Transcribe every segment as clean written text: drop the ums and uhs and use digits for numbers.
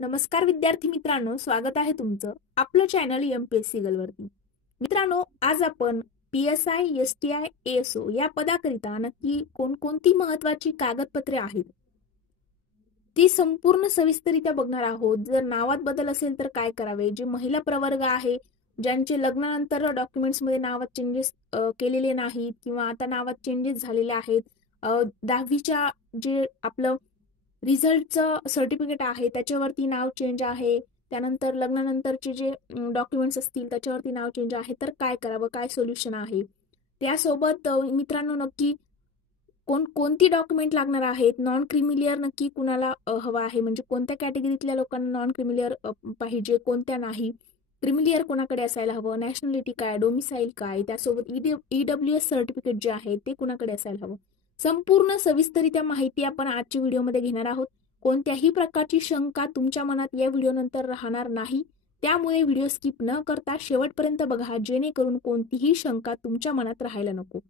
नमस्कार विद्यार्थी मित्रांनो, स्वागत आहे तुमचं आपलं चॅनल एमपीएससी गर्लवरती. मित्रांनो, आज आपण PSI STI ASO या पदाकरिता नक्की कोणकोणती महत्वाची कागदपत्रे आहेत ती संपूर्ण सविस्तररित्या बघणार आहोत. जर नावात बदल असेल तर काय करावे, जे महिला प्रवर्ग आहे ज्यांचे लग्नानंतर डॉक्युमेंट्समध्ये नावात चेंजेस केलेले नाहीत किंवा आता नावात चेंजेस झालेले आहेत, 10वीच्या जे आपलं रिझल्टचं सर्टिफिकेट आहे त्याच्यावरती नाव चेंज आहे, त्यानंतर लग्नानंतरचे जे डॉक्युमेंट्स असतील त्याच्यावरती नाव चेंज आहे, तर काय करावं, काय सोल्युशन आहे. त्यासोबत मित्रांनो, नक्की कोणती डॉक्युमेंट लागणार आहेत, नॉन क्रिमिलियर नक्की कुणाला हवा आहे, म्हणजे कोणत्या कॅटेगरीतल्या लोकांना नॉन क्रिमिलियर पाहिजे, कोणत्या नाही, क्रिमिलियर कोणाकडे असायला हवं, नॅशनॅलिटी काय, डोमिसाईल काय, त्यासोबत EWS सर्टिफिकेट जे आहे ते कुणाकडे असायला हवं. संपूर्ण सविस्तरित्या माहिती आपण आजच्या व्हिडिओमध्ये घेणार आहोत. कोणत्याही प्रकारची शंका तुमच्या मनात या व्हिडिओ नंतर राहणार नाही, त्यामुळे व्हिडिओ स्किप न करता शेवटपर्यंत बघा, जेणेकरून कोणतीही शंका तुमच्या मनात राहायला नको.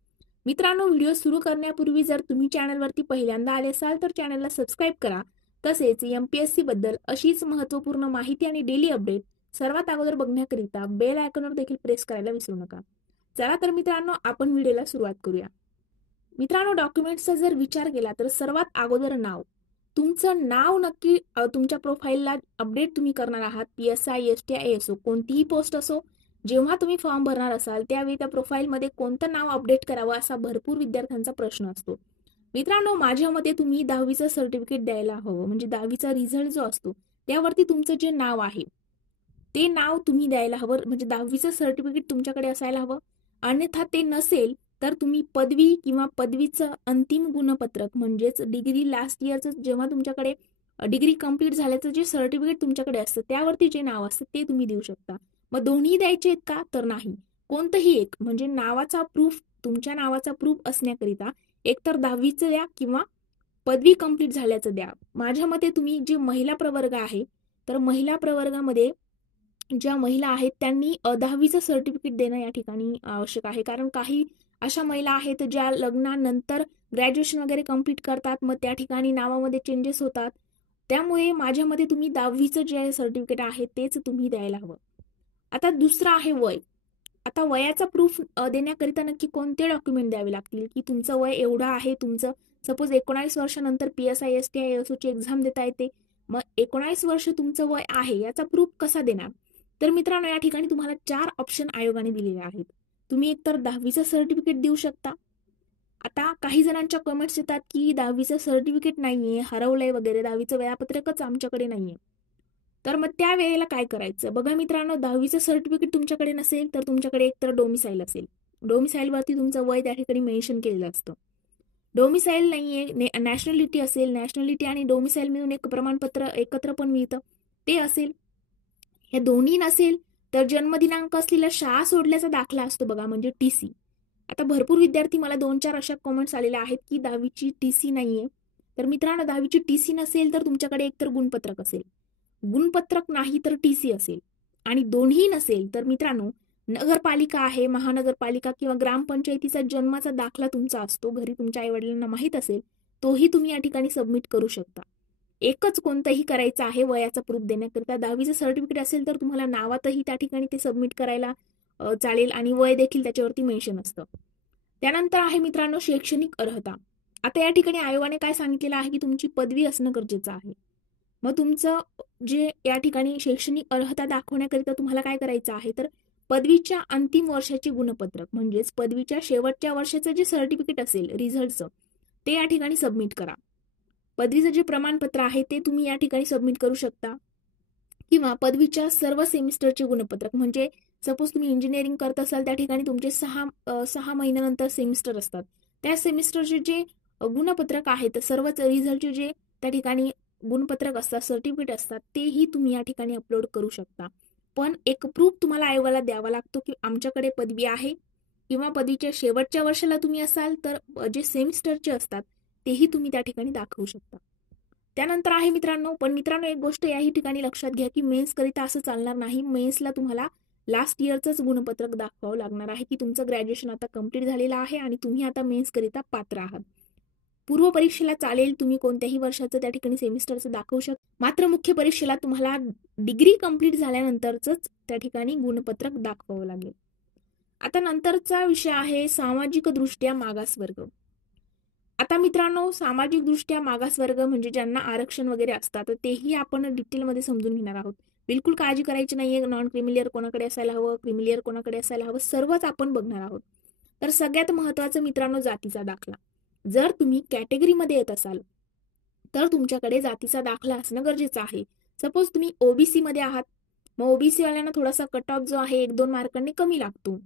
मित्रांनो, व्हिडिओ सुरू करण्यापूर्वी जर तुम्ही चॅनलवरती पहिल्यांदा आले असाल तर चॅनलला सबस्क्राईब करा. तसेच एमपीएससी बद्दल अशीच महत्त्वपूर्ण माहिती आणि डेली अपडेट सर्वात अगोदर बघण्याकरिता बेल आयकॉनवर देखील प्रेस करायला विसरू नका. चला तर मित्रांनो, आपण व्हिडिओला सुरुवात करूया. मित्रांनो, डॉक्युमेंट्सचा जर विचार केला तर सर्वात अगोदर नाव. तुमचं नाव नक्की तुमच्या प्रोफाईलला अपडेट तुम्ही करणार आहात. PSI STI ASO कोणतीही पोस्ट असो, जेव्हा तुम्ही फॉर्म भरणार असाल त्यावेळी त्या प्रोफाईलमध्ये कोणतं नाव अपडेट करावं असा भरपूर विद्यार्थ्यांचा प्रश्न असतो. मित्रांनो, माझ्या मते तुम्ही 10वीचं सर्टिफिकेट द्यायला हवं, म्हणजे 10वीचा रिझल्ट जो असतो त्यावरती तुमचं जे नाव आहे ते नाव तुम्ही द्यायला हवं, म्हणजे 10वीचं सर्टिफिकेट तुमच्याकडे असायला हवं. अन्यथा ते नसेल तर तुम्ही पदवी किंवा पदवीचं अंतिम गुणपत्रक म्हणजेच डिग्री लास्ट इयरचं जेव्हा तुमच्याकडे डिग्री कंप्लीट झाल्याचं जे सर्टिफिकेट तुमच्याकडे असतं त्यावरती जे नाव असतं ते तुम्ही देऊ शकता. मग दोन्ही द्यायचे आहेत का, तर नाही. कोणतंही एक, म्हणजे नावाचा प्रूफ, तुमच्या नावाचा प्रूफ असण्याकरिता एकतर 10वीचं द्या किंवा पदवी कंप्लीट झाल्याचं द्या. माझ्या मते तुम्ही जे महिला प्रवर्ग आहे तर महिला प्रवर्गामध्ये ज्या महिला आहेत त्यांनी 10वीचं सर्टिफिकेट देणं या ठिकाणी आवश्यक आहे. कारण काही अशा महिला आहेत ज्या लग्नानंतर ग्रॅज्युएशन वगैरे कंप्लीट करतात, मग त्या ठिकाणी नावामध्ये चेंजेस होतात. त्यामुळे माझ्या मते तुम्ही 10वीचं जे सर्टिफिकेट आहे तेच तुम्ही द्यायला हवं. आता दुसरं आहे वय. आता वयाचा प्रूफ देण्याकरिता नक्की कोणते डॉक्युमेंट द्यावे लागतील, की तुमचं वय एवढं आहे, तुमचं सपोज 19 वर्षानंतर PSI STI ASO ची एक्झाम देता येते, मग 19 वर्ष तुमचं वय आहे याचा प्रूफ कसा देणार. तर मित्रांनो, या ठिकाणी तुम्हाला 4 ऑप्शन आयोगाने दिलेले आहेत. तुम्ही एकतर 10वीचं सर्टिफिकेट देऊ शकता. आता काही जणांच्या कमेंट्स येतात की 10वीचं सर्टिफिकेट नाहीये, हरवलंय वगैरे, 10वीचं वेळापत्रकच आमच्याकडे नाहीये. तर मग त्या वेळेला काय करायचं. बघा मित्रांनो, 10वीचं सर्टिफिकेट तुमच्याकडे नसेल तर तुमच्याकडे एकतर डोमिसाईल असेल. डोमिसाईलवरती तुमचं वय त्या ठिकाणी मेन्शन केलेलं असतं. डोमिसाईल नाहीये, नॅशनॅलिटी असेल, नॅशनॅलिटी आणि डोमिसाईल मिळून एक प्रमाणपत्र एकत्र पण मिळतं, ते असेल. हे दोन्ही नसेल तर जन्मदिनांक असलेला शाळा सोडल्याचा दाखला असतो बघा, म्हणजे TC. आता भरपूर विद्यार्थी मला 2-4 अशा कमेंट्स आलेल्या आहेत की 10वीची TC नाहीये. तर मित्रांनो, 10वीची TC नसेल तर तुमच्याकडे एकतर गुणपत्रक असेल, गुणपत्रक नाही तर TC असेल, आणि दोन्ही नसेल तर मित्रांनो, नगरपालिका आहे, महानगरपालिका किंवा ग्रामपंचायतीचा जन्माचा दाखला तुमचा असतो, घरी तुमच्या आईवडिलांना माहीत असेल, तोही तुम्ही या ठिकाणी सबमिट करू शकता. एकच कोणतंही करायचं आहे वयाचा प्रूफ देण्याकरिता. 10वीचं सर्टिफिकेट असेल तर तुम्हाला नावातही त्या ठिकाणी ते सबमिट करायला चालेल आणि वय देखील त्याच्यावरती मेन्शन असतं. त्यानंतर आहे मित्रांनो शैक्षणिक अर्हता. आता या ठिकाणी आयोगाने काय सांगितलेलं आहे की तुमची पदवी असणं गरजेचं आहे. मग तुमचं जे या ठिकाणी शैक्षणिक अर्हता दाखवण्याकरिता तुम्हाला काय करायचं आहे, तर पदवीच्या अंतिम वर्षाचे गुणपत्रक म्हणजेच पदवीच्या शेवटच्या वर्षाचं जे सर्टिफिकेट असेल रिझल्टचं, ते या ठिकाणी सबमिट करा. पदवीचं जे प्रमाणपत्र आहे ते तुम्ही या ठिकाणी सबमिट करू शकता, किंवा पदवीच्या सर्व सेमिस्टरचे गुणपत्रक, म्हणजे सपोज तुम्ही इंजिनिअरिंग करत असाल त्या ठिकाणी तुमचे 6 महिन्यानंतर सेमिस्टर असतात, त्या सेमिस्टरचे जे गुणपत्रक आहेत, सर्वच रिझल्टचे जे त्या ठिकाणी गुणपत्रक असतात, सर्टिफिकेट असतात, तेही तुम्ही या ठिकाणी अपलोड करू शकता. पण एक प्रूफ तुम्हाला आयोगाला द्यावा लागतो की आमच्याकडे पदवी आहे, किंवा पदवीच्या शेवटच्या वर्षाला तुम्ही असाल तर जे सेमिस्टरचे असतात तेही तुम्ही त्या ठिकाणी दाखवू शकता. त्यानंतर आहे मित्रांनो, एक गोष्ट याही ठिकाणी लक्षात घ्या की मेन्स करिता असं चालणार नाही. मेन्सला तुम्हाला लास्ट इयरचंच गुणपत्रक दाखवावं लागणार आहे की तुमचं ग्रॅज्युएशन आता कम्प्लीट झालेलं आहे आणि तुम्ही आता मेन्स करिता पात्र आहात. पूर्व परीक्षेला चालेल, तुम्ही कोणत्याही वर्षाचं त्या ठिकाणी सेमिस्टरचं दाखवू शकता. मात्र मुख्य परीक्षेला तुम्हाला डिग्री कंप्लीट झाल्यानंतरच त्या ठिकाणी गुणपत्रक दाखवावं लागेल. आता नंतरचा विषय आहे सामाजिक दृष्ट्या मागासवर्ग. आता मित्रांनो, सामाजिक दृष्ट्या मागासवर्ग म्हणजे ज्यांना आरक्षण वगैरे असतात, तर तेही आपण डिटेलमध्ये समजून घेणार आहोत. बिलकुल काळजी करायची नाहीये, नॉन क्रिमिलियर कोणाकडे असायला हवं, क्रिमिलियर कोणाकडे असायला हवं, सर्वच आपण बघणार आहोत. तर सगळ्यात महत्वाचं मित्रांनो, जातीचा दाखला. जर तुम्ही कॅटेगरीमध्ये येत असाल तर तुमच्याकडे जातीचा दाखला असणं गरजेचं आहे. सपोज तुम्ही ओबीसी मध्ये आहात, मग ओबीसी वाल्यांना थोडासा कट ऑफ जो आहे 1-2 मार्कांनी कमी लागतो.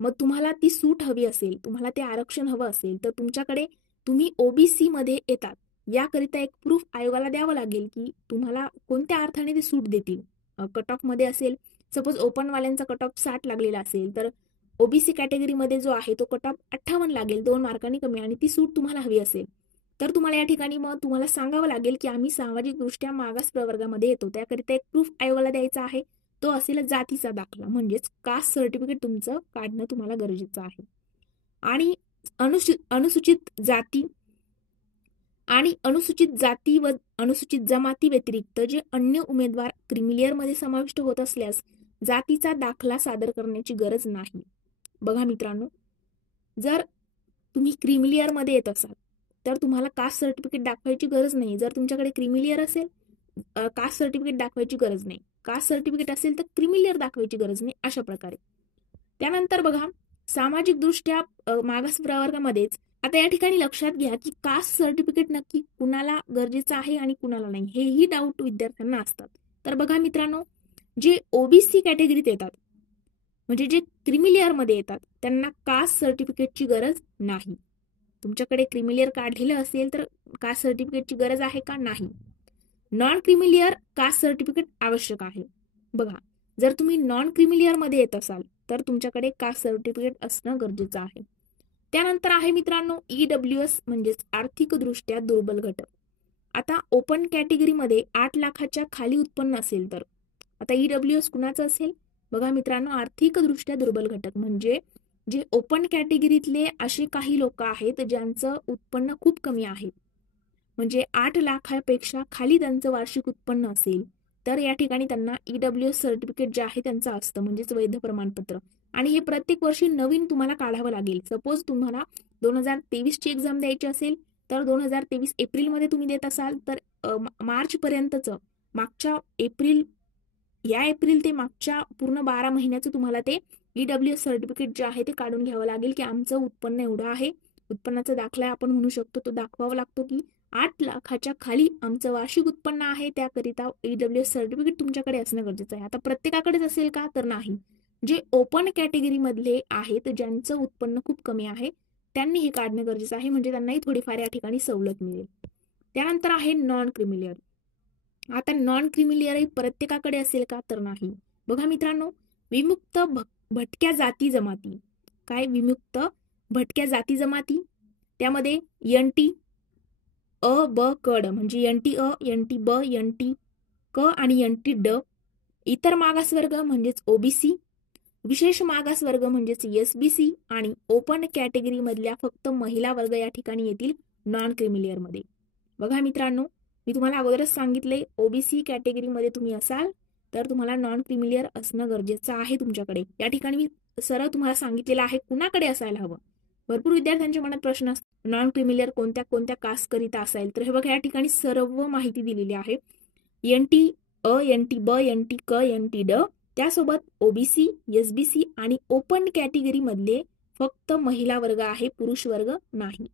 मग तुम्हाला ती सूट हवी असेल, तुम्हाला ते आरक्षण हवं असेल, तर तुमच्याकडे तुम्ही ओबीसी मध्ये येतात याकरिता एक प्रूफ आयोगाला द्यावं लागेल की तुम्हाला कोणत्या अर्थाने ते सूट देतील. कट ऑफ मध्ये असेल, सपोज ओपन वाल्यांचा कट ऑफ 60 लागलेला असेल, तर ओबीसी कॅटेगरीमध्ये जो आहे तो कट ऑफ 58 लागेल, 2 मार्कांनी कमी, आणि ती सूट तुम्हाला हवी असेल तर तुम्हाला या ठिकाणी मग तुम्हाला सांगावं लागेल की आम्ही सामाजिक दृष्ट्या मागास प्रवर्गामध्ये येतो. त्याकरिता एक प्रूफ आयोगाला द्यायचा आहे, तो असेल जातीचा दाखला, म्हणजेच कास्ट सर्टिफिकेट तुमचं काढणं तुम्हाला गरजेचं आहे. आणि अनुसूचित जाती आणि अनुसूचित जाती व अनुसूचित जमाती व्यतिरिक्त जे अन्य उमेदवार क्रिमिलियर मध्ये समाविष्ट होत असल्यास जातीचा दाखला सादर करण्याची गरज नाही. बघा मित्रांनो, जर तुम्ही क्रिमिलियर मध्ये येत असाल तर तुम्हाला कास्ट सर्टिफिकेट दाखवायची गरज नाही. जर तुमच्याकडे क्रिमिलियर असेल, कास्ट सर्टिफिकेट दाखवायची गरज नाही. कास्ट सर्टिफिकेट असेल तर क्रिमिलियर दाखवायची गरज नाही, अशा प्रकारे. त्यानंतर बघा, सामाजिक दृष्ट्या मागास प्रवर्गामध्येच आता या ठिकाणी लक्षात घ्या की कास्ट सर्टिफिकेट नक्की कुणाला गरजेचं आहे आणि कुणाला नाही, हेही डाऊट विद्यार्थ्यांना असतात. तर बघा मित्रांनो, जे ओबीसी कॅटेगरीत येतात म्हणजे जे क्रिमिलियर मध्ये येतात त्यांना कास्ट सर्टिफिकेटची गरज नाही. तुमच्याकडे क्रिमिलियर काढलेलं असेल तर कास्ट सर्टिफिकेटची गरज आहे का? नाही. नॉन क्रिमिलियर कास्ट सर्टिफिकेट आवश्यक आहे. बघा, जर तुम्ही नॉन क्रिमिलियर मध्ये येत असाल तर तुमच्याकडे कास्ट सर्टिफिकेट असणं गरजेचं आहे. त्यानंतर आहे मित्रांनो ईडब्ल्यूएस म्हणजेच आर्थिकदृष्ट्या दुर्बल घटक. आता ओपन कॅटेगरीमध्ये 8 लाखाच्या खाली उत्पन्न असेल तर आता ईडब्ल्यूएस कुणाचं असेल? बघा मित्रांनो, आर्थिकदृष्ट्या दुर्बल घटक म्हणजे जे ओपन कॅटेगरीतले असे काही लोक आहेत ज्यांचं उत्पन्न खूप कमी आहे, म्हणजे 8 लाखापेक्षा खाली त्यांचं वार्षिक उत्पन्न असेल तर या ठिकाणी त्यांना ईडब्ल्यूएस सर्टिफिकेट जे आहे त्यांचं असतं, म्हणजेच वैध प्रमाणपत्र. आणि हे प्रत्येक वर्षी नवीन तुम्हाला काढावं लागेल. सपोज तुम्हाला 2023 ची एक्झाम द्यायची असेल तर 2023 एप्रिलमध्ये तुम्ही देत असाल तर मार्च पर्यंतचं मागच्या एप्रिल ते मागच्या पूर्ण 12 महिन्याचं तुम्हाला ते ईडब्ल्यूएस सर्टिफिकेट जे आहे ते काढून घ्यावं लागेल की आमचं उत्पन्न एवढं आहे. उत्पन्नाचा दाखला आपण म्हणू शकतो, तो दाखवावा लागतो की 8 लाखाच्या खाली आमचं वार्षिक उत्पन्न आहे. त्याकरिता ईडब्ल्यूएस सर्टिफिकेट तुमच्याकडे असणं गरजेचं आहे. आता प्रत्येकाकडेच असेल का? तर नाही. जे ओपन कॅटेगरी मधले आहेत ज्यांचं उत्पन्न खूप कमी आहे त्यांनी हे काढणं गरजेचं आहे, म्हणजे त्यांनाही थोडीफार या ठिकाणी सवलत मिळेल. त्यानंतर आहे नॉन क्रिमिलियर. आता नॉन क्रिमिलियर प्रत्येकाकडे असेल का? तर नाही. बघा मित्रांनो, विमुक्त भटक्या जाती जमाती. काय विमुक्त भटक्या जाती जमाती? त्यामध्ये एनटी अ ब क ड म्हणजे एनटी अ, एनटी ब, एनटी क आणि एनटी ड. इतर मागासवर्ग म्हणजेच ओबीसी, विशेष मागासवर्ग म्हणजेच एसबीसी आणि ओपन कॅटेगरी मधल्या फक्त महिला वर्ग या ठिकाणी येतील नॉन क्रिमिलियर मध्ये. बघा मित्रांनो, मी तुम्हाला अगोदरच सांगितले, ओबीसी कॅटेगरीमध्ये तुम्ही असाल तर तुम्हाला नॉन क्रिमिलियर असणं गरजेचं आहे तुमच्याकडे. या ठिकाणी मी सरळ तुम्हाला सांगितलेलं आहे कुणाकडे असायला हवं. भरपूर विद्यार्थ्यांच्या मनात प्रश्न असतात, नॉन क्रिमिलियर कोणत्या कोणत्या कास्ट करिता असेल, तर हे बघा या ठिकाणी सर्व माहिती दिलेली आहे. एनटी अ, एनटी ब, एनटी क, एनटी ड, त्यासोबत ओबीसी, एसबीसी आणि ओपन कॅटेगरी मधले फक्त महिला वर्ग आहे, पुरुष वर्ग नाही.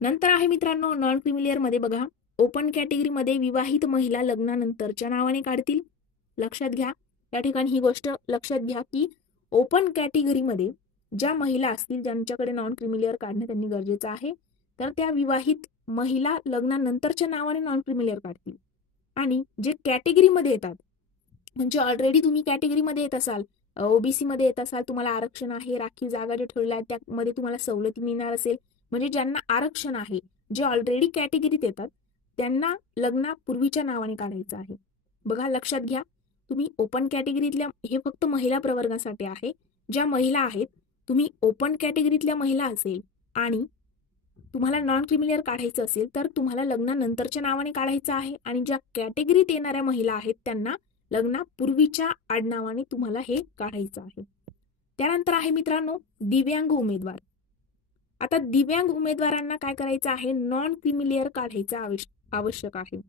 नंतर आहे मित्रांनो नॉन क्रिमिलियर मध्ये बघा, ओपन कॅटेगरी मध्ये विवाहित महिला लग्नानंतरच्या नावाने काढतील. लक्षात घ्या, या ठिकाणी ही गोष्ट लक्षात घ्या की ओपन कॅटेगरीमध्ये ज्या महिला असतील ज्यांच्याकडे नॉन क्रिमिलियर काढणं त्यांनी गरजेचं आहे, तर त्या विवाहित महिला लग्नानंतरच्या नावाने नॉन क्रिमिलियर काढतील. आणि जे कॅटेगरीमध्ये येतात म्हणजे ऑलरेडी तुम्ही कॅटेगरीमध्ये येत असाल, ओबीसी मध्ये येत असाल, तुम्हाला आरक्षण आहे, राखीव जागा जे ठेवल्या आहेत त्यामध्ये तुम्हाला सवलती मिळणार असेल, म्हणजे ज्यांना आरक्षण आहे, जे ऑलरेडी कॅटेगरीत येतात त्यांना लग्नापूर्वीच्या नावाने काढायचं आहे. बघा लक्षात घ्या, तुम्ही ओपन कॅटेगरीतल्या, हे फक्त महिला प्रवर्गासाठी आहे, ज्या महिला आहेत, तुम्ही ओपन कॅटेगरीतल्या महिला असेल आणि तुम्हाला नॉन क्रिमिलियर काढायचं असेल तर तुम्हाला लग्नानंतरच्या नावाने काढायचं आहे आणि ज्या कॅटेगरीत येणाऱ्या महिला आहेत त्यांना लग्नापूर्वीच्या आडनावाने तुम्हाला हे काढायचं आहे. त्यानंतर आहे मित्रांनो दिव्यांग उमेदवार. आता दिव्यांग उमेदवारांना काय करायचं आहे, नॉन क्रिमिलियर काढायचं आवश्यक आहे.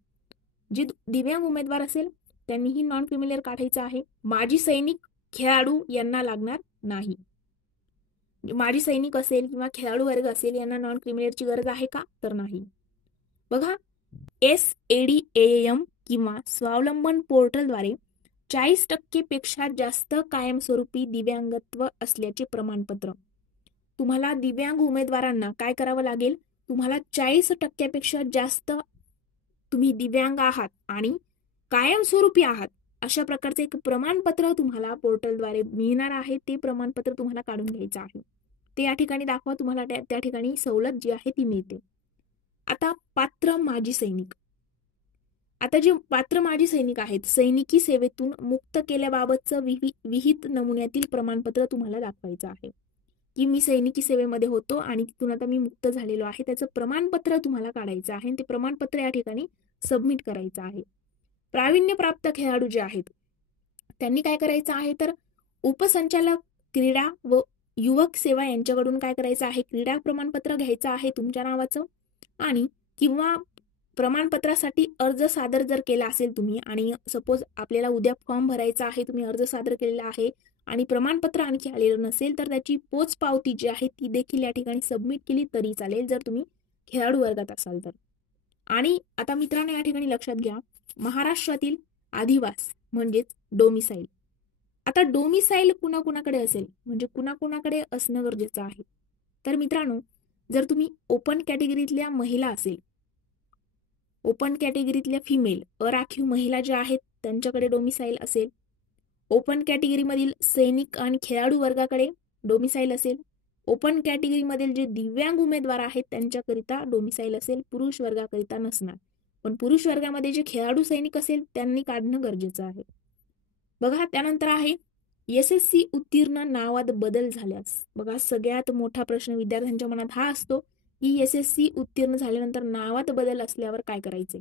जे दिव्यांग उमेदवार असेल त्यांनीही नॉन क्रिमिलियर काढायचं आहे. माजी सैनिक, खेळाडू यांना लागणार नाही. माजी सैनिक असेल किंवा खेळाडू वर्ग असेल यांना नॉन क्रिमिलियरची गरज आहे का, तर नाही. बघा, SADAM किंवा स्वावलंबन पोर्टलद्वारे 40% पेक्षा जास्त कायमस्वरूपी दिव्यांगत्व असल्याचे प्रमाणपत्र. तुम्हाला दिव्यांग उमेदवारांना काय करावं लागेल, तुम्हाला 40% जास्त तुम्ही दिव्यांग आहात आणि कायमस्वरूपी आहात अशा प्रकारचे एक प्रमाणपत्र तुम्हाला पोर्टलद्वारे मिळणार आहे. ते प्रमाणपत्र तुम्हाला काढून घ्यायचं आहे. ते या ठिकाणी दाखवा, तुम्हाला त्या ठिकाणी सवलत जी आहे ती मिळते. आता पात्र माजी सैनिक. आता जे पात्र माजी सैनिक आहेत, सैनिकी सेवेतून मुक्त केल्याबाबतचं विहित नमुन्यातील प्रमाणपत्र तुम्हाला दाखवायचं आहे की मी सैनिकी सेवेमध्ये होतो आणि तिथून आता मी मुक्त झालेलो आहे. त्याचं प्रमाणपत्र तुम्हाला काढायचं आहे आणि ते प्रमाणपत्र या ठिकाणी सबमिट करायचं आहे. प्रावीण्यप्राप्त खेळाडू जे आहेत त्यांनी काय करायचं आहे, तर उपसंचालक क्रीडा व युवक सेवा यांच्याकडून काय करायचं आहे, क्रीडा प्रमाणपत्र घ्यायचं आहे तुमच्या नावाचं आणि किंवा प्रमाणपत्रासाठी अर्ज सादर जर केला असेल तुम्ही आणि सपोज आपल्याला उद्या फॉर्म भरायचा आहे, तुम्ही अर्ज सादर केलेला आहे आणि प्रमाणपत्र आणखी आलेलं नसेल तर त्याची पोचपावती जी आहे ती देखील या ठिकाणी सबमिट केली तरी चालेल जर तुम्ही खेळाडू वर्गात असाल तर. आणि आता मित्रांनो या ठिकाणी लक्षात घ्या, महाराष्ट्रातील अधिवास म्हणजेच डोमिसाईल. आता डोमिसाईल कुणाकुणाकडे असेल म्हणजे कुणाकुणाकडे असणं गरजेचं आहे, तर मित्रांनो जर तुम्ही ओपन कॅटेगरीतल्या महिला असेल, ओपन कॅटेगरीतल्या फिमेल अराखीव महिला ज्या आहेत त्यांच्याकडे डोमिसाईल असेल, ओपन कॅटेगरीमधील सैनिक आणि खेळाडू वर्गाकडे डोमिसाईल असेल, ओपन कॅटेगरीमधील जे दिव्यांग उमेदवार आहेत त्यांच्याकरिता डोमिसाईल असेल, पुरुष वर्गाकरिता नसणार. पण पुरुष वर्गामध्ये जे खेळाडू सैनिक असेल त्यांनी काढणं गरजेचं आहे. बघा, त्यानंतर आहे SSC उत्तीर्ण नावात बदल झाल्यास. बघा, सगळ्यात मोठा प्रश्न विद्यार्थ्यांच्या मनात हा असतो की SSC उत्तीर्ण झाल्यानंतर नावात बदल असल्यावर काय करायचे.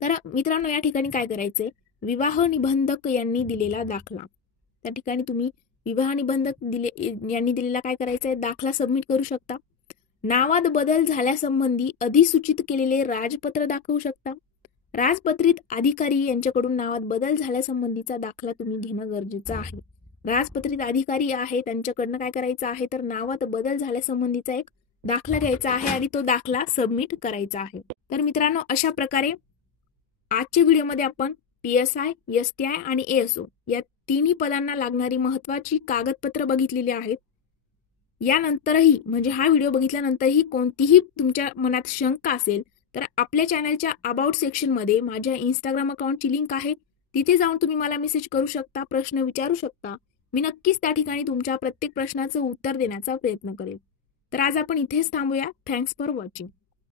तर मित्रांनो या ठिकाणी काय करायचंय, विवाह निबंधक यांनी दिलेला दाखला, त्या ठिकाणी तुम्ही विवाह निबंधक यांनी दिलेला काय करायचंय, दाखला सबमिट करू शकता. नावात बदल झाल्यासंबंधी अधिसूचित केलेले राजपत्र दाखवू शकता. राजपत्रित अधिकारी यांच्याकडून नावात बदल झाल्यासंबंधीचा दाखला तुम्ही घेणं गरजेचं आहे. राजपत्रित अधिकारी आहे त्यांच्याकडनं काय करायचं आहे, तर नावात बदल झाल्यासंबंधीचा एक दाखला घ्यायचा आहे आणि तो दाखला सबमिट करायचा आहे. तर मित्रांनो अशा प्रकारे आजच्या व्हिडिओमध्ये आपण PSI, STI आणि ASO या तिन्ही पदांना लागणारी महत्वाची कागदपत्र बघितलेली आहेत. यानंतरही म्हणजे हा व्हिडिओ बघितल्यानंतरही कोणतीही तुमच्या मनात शंका असेल तर आपल्या चॅनलच्या अबाउट सेक्शनमध्ये माझ्या इंस्टाग्राम अकाउंटची लिंक आहे, तिथे जाऊन तुम्ही मला मेसेज करू शकता, प्रश्न विचारू शकता. मी नक्कीच त्या ठिकाणी तुमच्या प्रत्येक प्रश्नाचं उत्तर देण्याचा प्रयत्न करेल. तर आज आपण इथेच थांबूया. Thanks for watching.